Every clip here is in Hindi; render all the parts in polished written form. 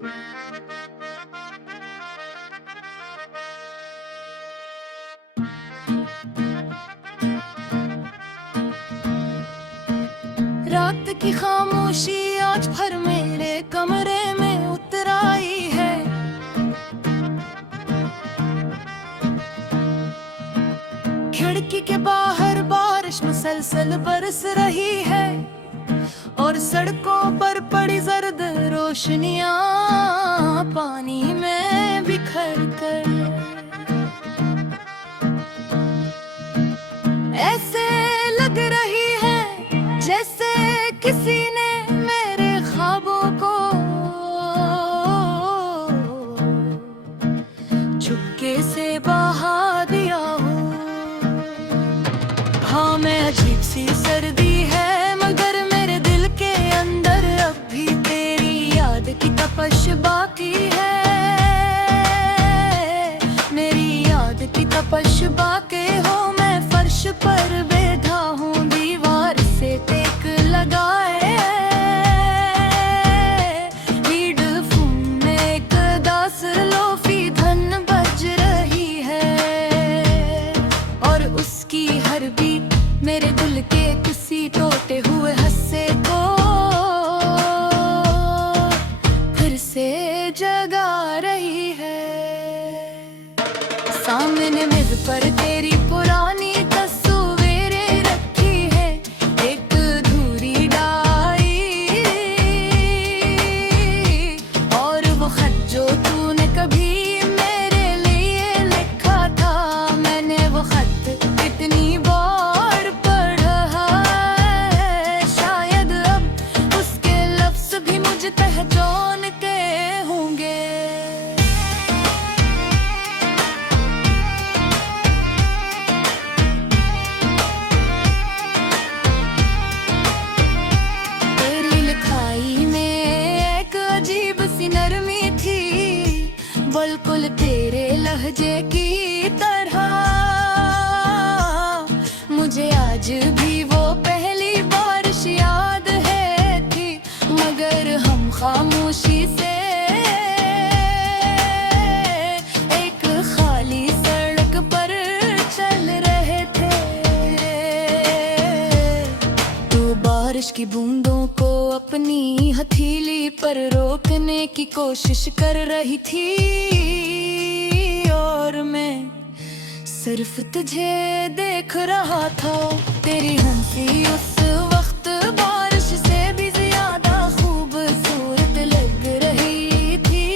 रात की खामोशी आज भर मेरे कमरे में उतर आई है। खिड़की के बाहर बारिश मुसलसल बरस रही है और सड़कों पर पड़ी जर्द रोशनियां पानी में बिखर कर ऐसे लग रही है जैसे किसी ने मेरे ख्वाबों को चुपके से बहा दिया हो। हाँ, मैं अजीब सी सर्दी है मगर मेरे दिल के अंदर अब भी तेरी याद की तपश बाकी है। मेरी याद की तपश बाकी हो। मैं फर्श पर बैठा हूँ दीवार से टेक लगाए हेडफोन में एक दास लोफी धन बज रही है और उसकी हर बीट मेरे दिल के किसी टूटे हुए हिस्से को फिर से जगा रही है। सामने मेज पर तेरी पुरानी तस्वीरें रखी है, एक अधूरी डायरी और वो खत जो तूने कभी मेरे लिए लिखा था। मैंने वो खत कितनी बार पढ़ा है, शायद अब उसके लफ्ज़ भी मुझे पहचान के होंगे। तेरी लिखाई में एक अजीब सी नरमी थी, बिल्कुल तेरे लहजे की तरह। मुझे आज भी वो पहली बारिश याद है थी, मगर हम खामोशी से एक खाली सड़क पर चल रहे थे। तू बारिश की बूंदों को अपनी हथेली पर रोकने की कोशिश कर रही थी और मैं सिर्फ तुझे देख रहा था। तेरी हंसी उस वक्त बारिश से भी ज्यादा खूबसूरत लग रही थी।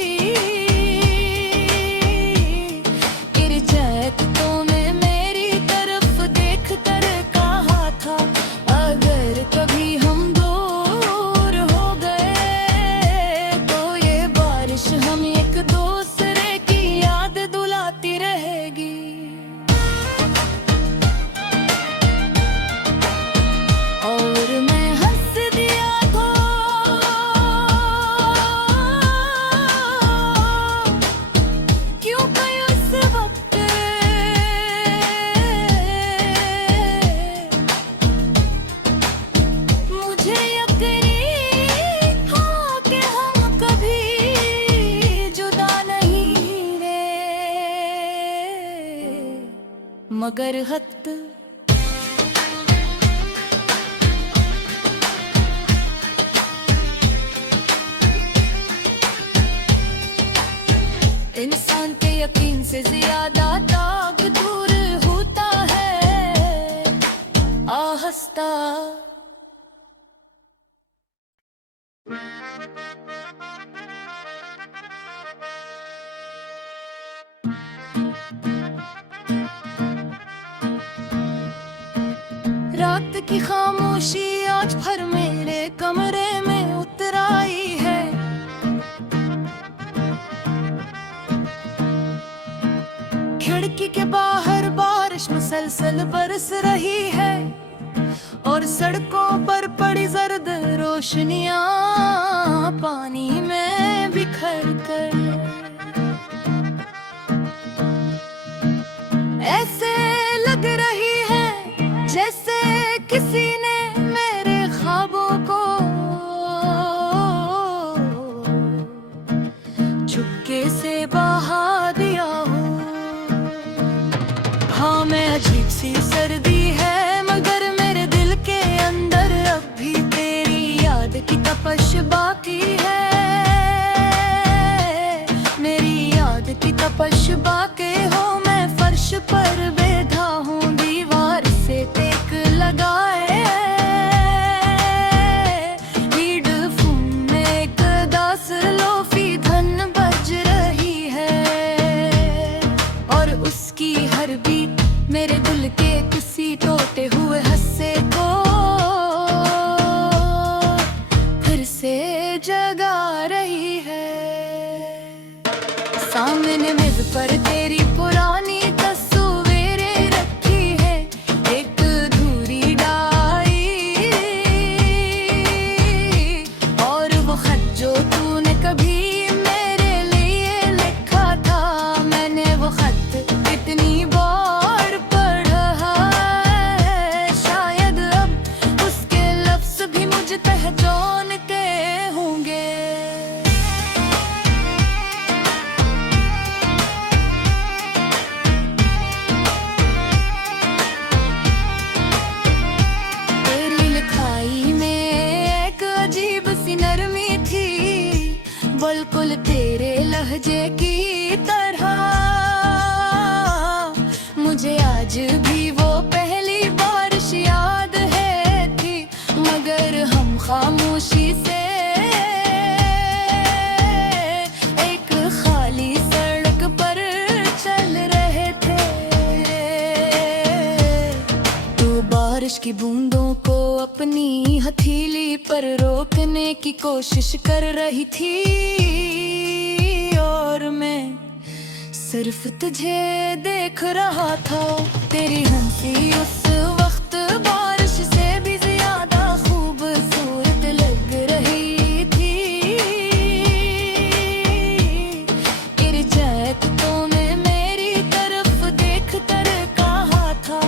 तेरे चहकतों में मेरी तरफ देख कर कहा था, अगर कभी हम दूर हो गए तो ये बारिश हम एक दूसरे की याद दिलाती रहेगी। और मैं हंस दिया था, क्योंकि उस वक्त मुझे यकीन था कि हम कभी जुदा नहीं रहे, मगर हद इंसान के यकीन से ज्यादा दाग दूर होता है आहिस्ता। रात की खामोशी आज भर मेरे कमरे में उतर आई है। खिड़की के बाहर बारिश मुसलसल बरस रही है और सड़कों पर पड़ी जर्द रोशनियां पानी में बिखर कर ऐसे लग रही है जैसे किसी ने मेरे ख्वाबों को चुपके से बहा दिया हूँ। हाँ मैं अजीब सी सर्दी है, मगर मेरे दिल के अंदर अब भी तेरी याद की तपश बाकी है। मेरी याद की तपश बाकी हो, मैं फर्श पर बैठा हूँ, दीवार से टेक लगाए मेरे दिल के किसी टूटे हुए हिस्से को फिर से जगा रही है। सामने मेज पर तेरी पुरानी तस्वीरें रखी है, एक अधूरी डायरी और वो खत जो तूने कभी मेरे लिए लिखा था। मैंने वो खत इतनी बार पहचान के होंगे। तेरी लिखाई में एक अजीब सी नरमी थी, बिल्कुल तेरे लहजे की तरह। मुझे आज भी वो पहली बारिश याद है थी, मगर हम खामोशी से एक खाली सड़क पर चल रहे थे। तो बारिश की बूंदों को अपनी हथेली पर रोकने की कोशिश कर रही थी, और मैं सिर्फ तुझे देख रहा था। तेरी हंसी उस वक्त बारिश से भी ज्यादा खूबसूरत लग रही थी। गिर जाए तो मैं मेरी तरफ देख कर कहा था,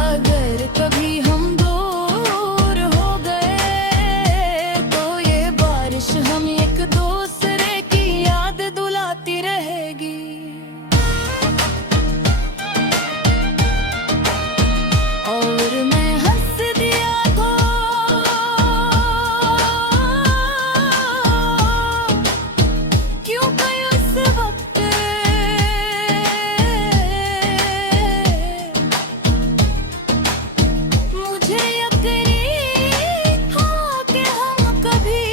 अगर कभी हम दूर हो गए तो ये बारिश हम एक दूसरे की याद दिलाती रहेगी। और मैं हंस दिया था, क्योंकि उस वक्त मुझे यकीन था कि हम कभी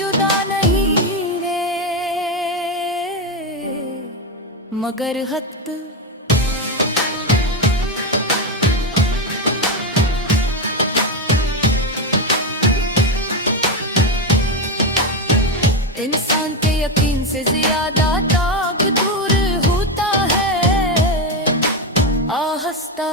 जुदा नहीं रहे, मगर खत इंसान के यकीन से ज्यादा ताक दूर होता है आहिस्ता।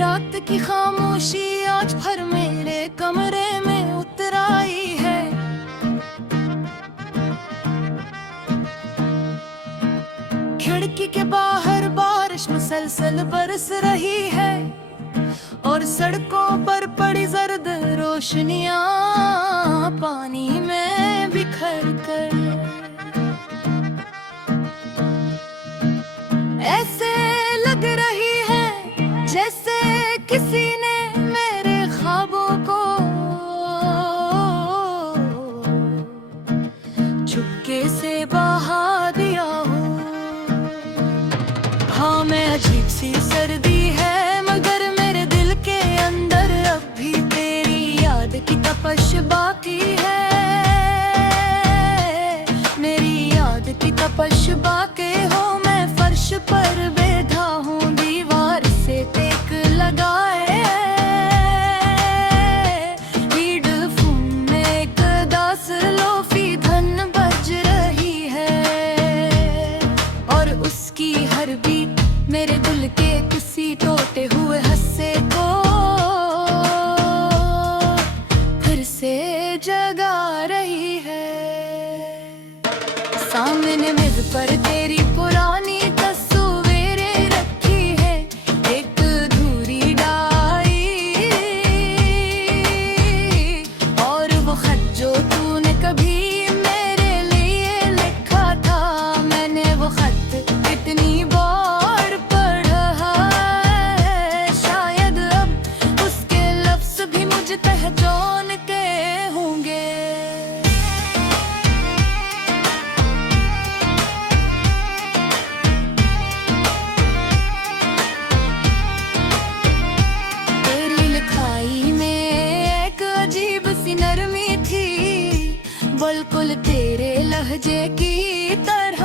रात की खामोशी आज भर मेरे कमरे में उतर आई है। खिड़की के बाहर बारिश मुसलसल बरस रही है, और सड़कों पर पड़ी जर्द रोशनियां पानी में बिखर कर ऐसे लग रही है जैसे किसी ने मेरे ख्वाबों को चुपके से बहा दिया हूँ। हाँ मैं अजीब सी सर्दी है, मगर मेरे दिल के अंदर अब भी तेरी याद की तपश बाकी है। मेरी याद की तपश बाकी हो, मैं फर्श पर बैठा हूँ, दीवार से टेक लगाए हेडफोन में एक दास लोफी धन बज रही है, और उसकी हर बीट मेरे दिल के किसी टूटे हुए हिस्से को फिर से जगा रही है। सामने मैंने मेज पर तेरी पुरानी तस्वीरें रखी है, एक अधूरी डायरी, और वो खत जो तूने कभी मेरे लिए लिखा था, मैंने वो खत कितनी बार पढ़ा है। शायद अब उसके लफ्ज़ भी मुझ पहचान के होंगे। तेरी लिखाई में एक अजीब सी नरमी थी, बिल्कुल तेरे लहजे की तरह।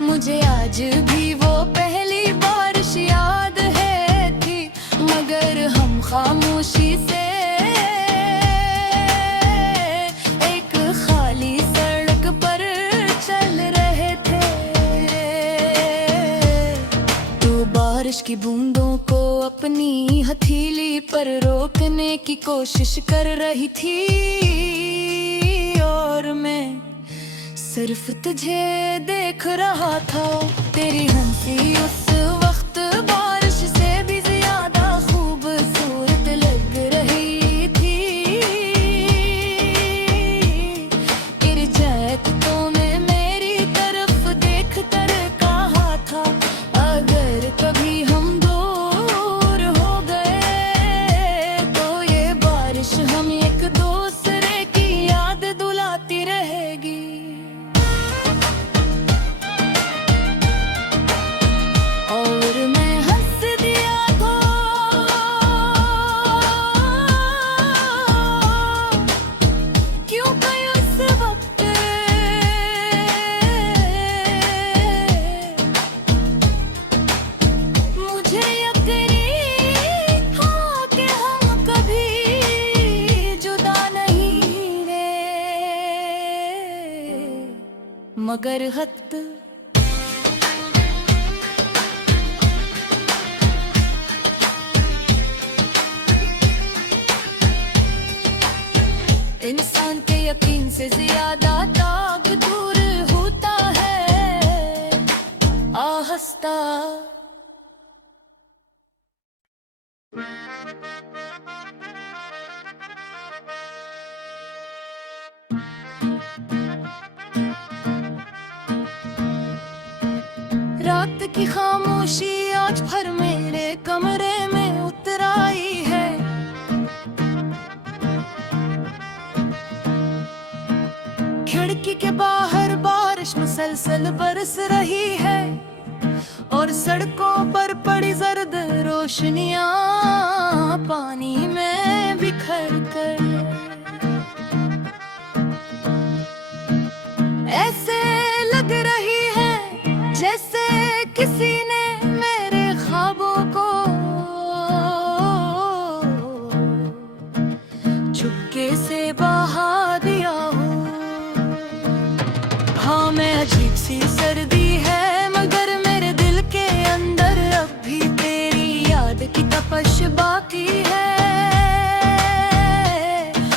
मुझे आज भी वो पहली बारिश याद है थी, मगर हम खामोशी से एक खाली सड़क पर चल रहे थे। तू बारिश की बूंदों को अपनी हथेली पर रोकने की कोशिश कर रही थी, और मैं सिर्फ तुझे देख रहा था। तेरी हंसी उस वक्त बारिश से भी ज्यादा खूबसूरत लग रही थी। गिर जाए तो मैं मेरी तरफ देख कर कहा था, अगर कभी हम दूर हो गए तो ये बारिश हम एक दूसरे की याद दिलाती रहेगी। और मैं हंस दिया था, क्योंकि उस वक्त मुझे यकीन था कि हम कभी जुदा नहीं रहे, मगर हद इंसान के यकीन से ज्यादा दाग दूर होता है आहिस्ता। रात की खामोशी आज भर मेरे कमरे में उतर आई है। खिड़की के बाहर बारिश मुसलसल बरस रही है, और सड़कों पर पड़ी जर्द रोशनियां पानी में बिखर कर ऐसे लग रही है जैसे किसी ने मेरे ख्वाबों को चुपके से बहा दिया हो। हाँ, मैं अजीब सी सर्दी है, मगर मेरे दिल के अंदर अब भी तेरी याद की तपश बाकी है।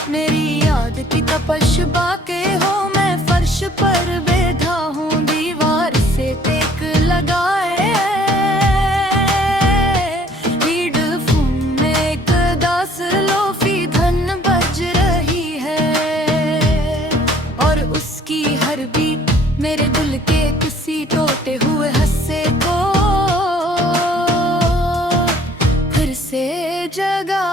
मेरी याद की तपश बाकी हो, मैं फर्श पर बैठा हूँ दीवार से टेक लगाए। हेडफोन में एक दास लोफी धन बज रही है, और उसकी हर बीट मेरे दिल के किसी टूटे हुए हिस्से को फिर से जगा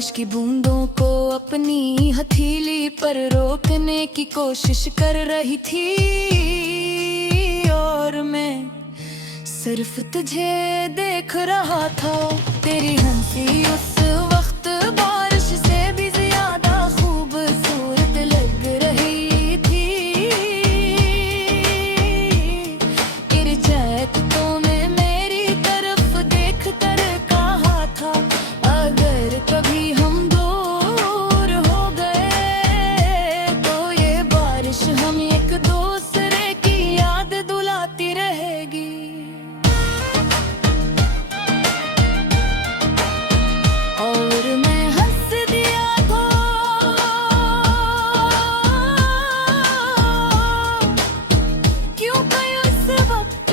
बारिश की बूंदों को अपनी हथेली पर रोकने की कोशिश कर रही थी, और मैं सिर्फ तुझे देख रहा था। तेरी हंसी उस वक्त बारिश से भी ज्यादा खूबसूरत लग रही थी। गिर जाए तो मैं मेरी तरफ देख कर कहा था, अगर कभी हम दूर हो गए तो ये बारिश हम एक दूसरे की याद दिलाती रहेगी। और मैं हंस दिया था, क्योंकि उस वक्त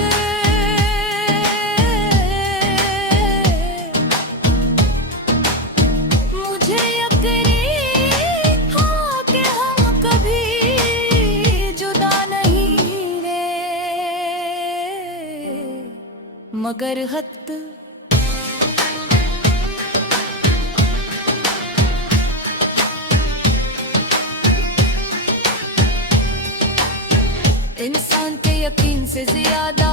मुझे यकीन था कि हम कभी जुदा नहीं रे, मगर हद इंसान के यकीन से ज्यादा